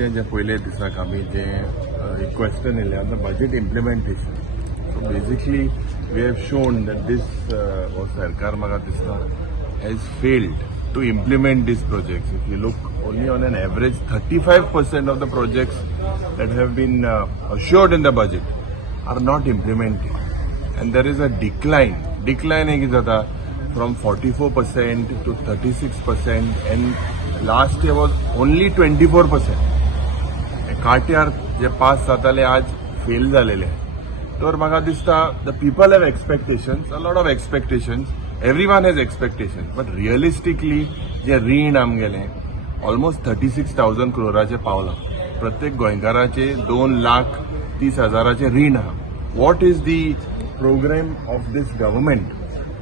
Goanचे जे पहिले दिसाक आमी जे क्वेश्चन येयले on the budget implementation. So basically we have shown that this सरकार म्हाका दिसता has failed to implement these projects. If you look only on an average, 35% of the projects that have been assured in the budget are not implemented, and there is a decline. Decline from 44% to 36%, and last year was only 24%. काट्यार जे पास जाताले आज fail झालेले. तर म्हाका दिसता the people have expectations, a lot of expectations. Everyone has expectations, but realistically जे रीण आमगेले almost 36,000 crore पावला. प्रत्येक गोंयकाराचे 2,30,000 रीण आहा. What is the program of this government?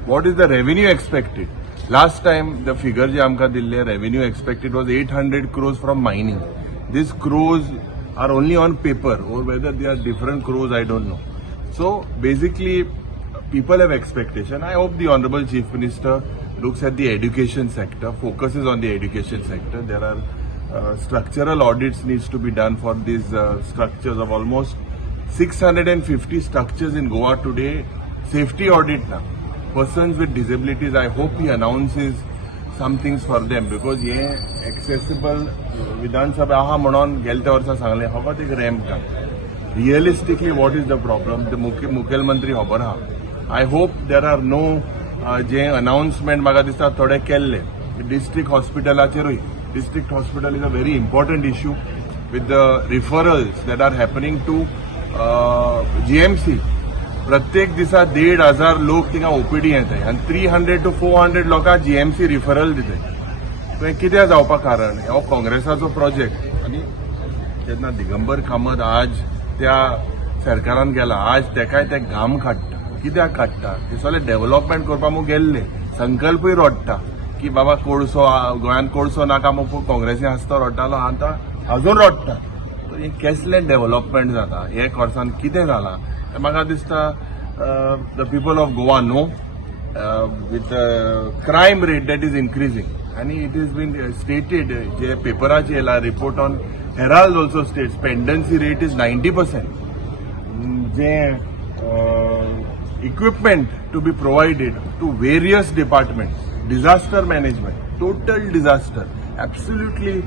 What is the revenue expected? Last time the figure जे आमकां दिल्ले revenue expected was 800 crores from mining. These crores are only on paper, or whether they are different crores, I don't know. So basically, people have expectation. I hope the Honorable Chief Minister looks at the education sector, focuses on the education sector. There are structural audits needs to be done for these structures of almost 650 structures in Goa today. Safety audit now. Persons with disabilities, I hope he announces some things for them, because ये accessible विधानसभा आहा म्हणून गेल्या वर्सा सांगले फकत एक ramp का. Realistically, what is the problem? The मुखेलमंत्री खबर आहा. I hope there are no J announcement म्हाका दिसता थोडे केल्ले. District hospitalaचेरूय. District hospital is a very important issue with the referrals that are happening to GMC. प्रत्येक दिसा 1,500 लोक थिंगा ओपीडी येतात आणि 300 to 400 लोकांक जीएमसी रिफरल दितात. तो कित्याक जावपाक कारण? हो काँग्रेसाचो प्रोजेक्ट. आनी जेन्ना दिगंबर कामत आज त्या सरकारान गेला, आज तेकाय ते घाम काडटा. कित्याक काडटा? ते सगळे डेव्हलपमेंट करपाक मग गेल्ले. संकल्पूय रोडटा की बाबा कोळसो गोंयांत कोळसो नाका मग काँग्रेसी हस्तो रोडटालो, आतां अजून रोडटा. हे कसलें डेव्हलपमेंट जाता? हे कोर्सान कितें जाला? म्हाका दिसता the people of Goa know with the crime rate that is increasing, and it has been stated जे पेपराचे येला report on Herald also states pendency rate is 90%. J equipment to be provided to various departments, disaster management, total disaster, absolutely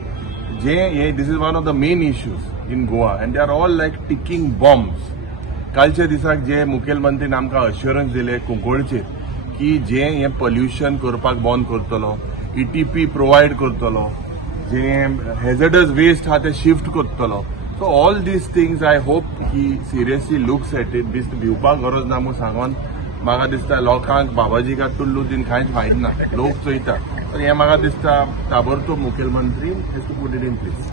this is one of the main issues in Goa, and they are all like ticking bombs. कालच्या दिसाक जे मुखेलमंत्रीन आमकां assurance दिले कोंकणचेर की जे हे pollution करपाक बंद करतलो, ETP provide करतलो, जे हेझर्डस waste आहा ते शिफ्ट करतलो. So all these things I hope he seriously looks at it. This भिवपाक गरज ना म्हूण सांगून म्हाका दिसता लोकांक बाबाजी का टुल्लू दिन कांयच फायद ना. लोक चोयता. तर हें म्हाका दिसता ताबडतोब मुखेलमंत्री has to put it in place.